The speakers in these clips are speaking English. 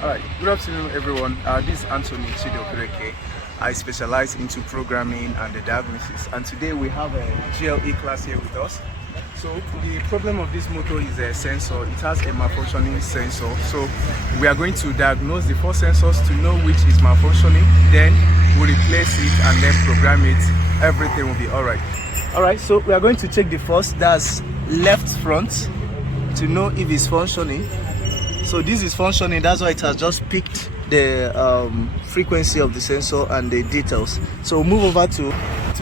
Alright, good afternoon everyone. This is Anthony Chidokereke. I specialize into programming and the diagnosis, and today we have a GLE class here with us. So the problem of this motor is a sensor. It has a malfunctioning sensor. So we are going to diagnose the four sensors to know which is malfunctioning. Then we'll replace it and then program it. Everything will be alright. Alright, so we are going to check the first, that's left front, to know if it's functioning. So this is functioning, that's why it has just picked the frequency of the sensor and the details. So we'll move over to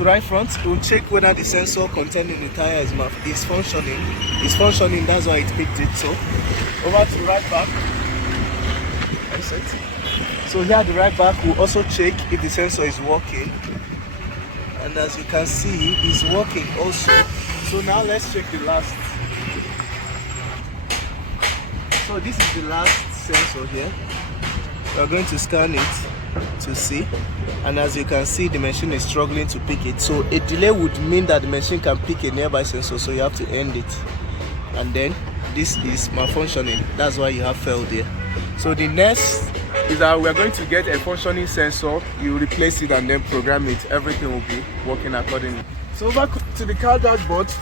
right front. We'll check whether the sensor containing the tire is functioning. It's functioning, that's why it picked it. So over to right back. So here at the right back, we'll also check if the sensor is working. And as you can see, it's working also. So now let's check the last. So this is the last sensor here. We are going to scan it to see, and as you can see, the machine is struggling to pick it. So a delay would mean that the machine can pick a nearby sensor, so you have to end it. And then this is malfunctioning, that's why you have failed there. So the next is that we are going to get a functioning sensor. You replace it and then program it. Everything will be working accordingly. So over to the car dashboard.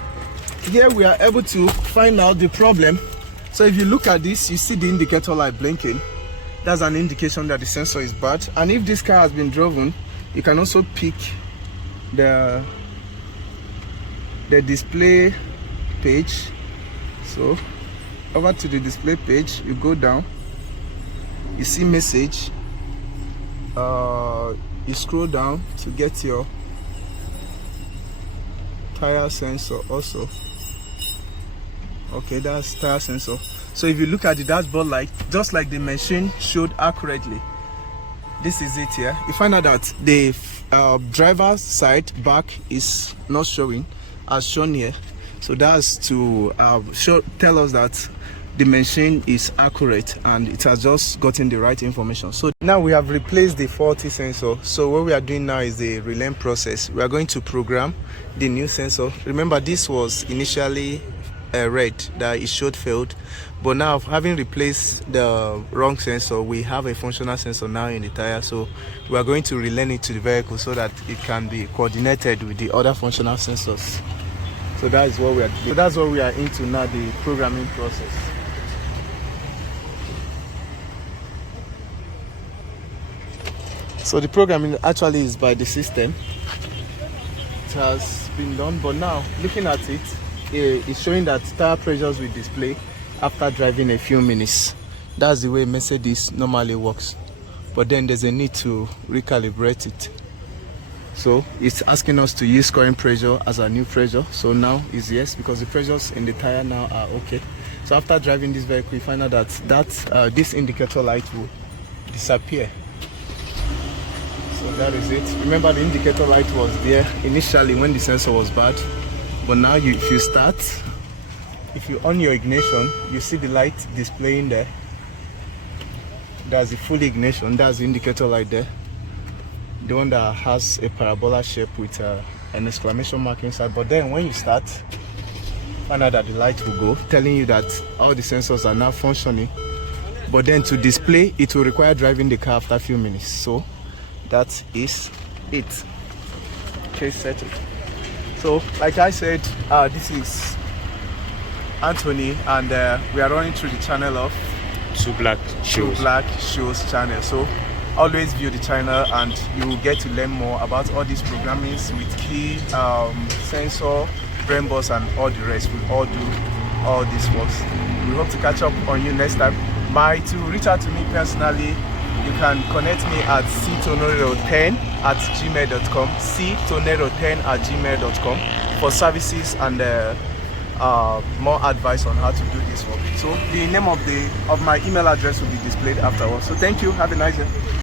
Here we are able to find out the problem. So if you look at this, you see the indicator light blinking. That's an indication that the sensor is bad. And if this car has been driven, you can also pick the display page. So over to the display page, you go down, you see message, you scroll down to get your tire sensor also. Okay, that's tire sensor. So if you look at the dashboard light, just like the machine showed accurately, this is it here. You find out that the driver's side back is not showing as shown here. So that's to tell us that the machine is accurate and it has just gotten the right information. So now we have replaced the faulty sensor. So what we are doing now is the relay process. We are going to program the new sensor. Remember, this was initially red, that it showed failed, but now having replaced the wrong sensor, we have a functional sensor now in the tire. So we are going to relay it to the vehicle so that it can be coordinated with the other functional sensors. So that is what we are doing. So that's what we are into now, the programming process. So the programming actually is by the system. It has been done, but now looking at it, it's showing that tire pressures will display after driving a few minutes. That's the way Mercedes normally works, but then there's a need to recalibrate it. So it's asking us to use current pressure as a new pressure. So now is yes, because the pressures in the tire now are okay. So after driving this vehicle, you find out that this indicator light will disappear. So that is it. Remember, the indicator light was there initially when the sensor was bad. But now if you start, if you on your ignition, you see the light displaying there. That's the full ignition, that's the indicator light there. The one that has a parabola shape with an exclamation mark inside. But then when you start, find out that the light will go, telling you that all the sensors are now functioning. But then to display, it will require driving the car after a few minutes. So that is it. Case settled. So, like I said, this is Anthony, and we are running through the channel of Two Black Shows channel. So, always view the channel, and you will get to learn more about all these programmings with key, sensor, brain box, and all the rest. We all do all these works. We hope to catch up on you next time. To reach out to me personally, you can connect me at ctonero10@gmail.com, ctonero10@gmail.com for services and more advice on how to do this work. So the name of my email address will be displayed afterwards. So thank you. Have a nice day.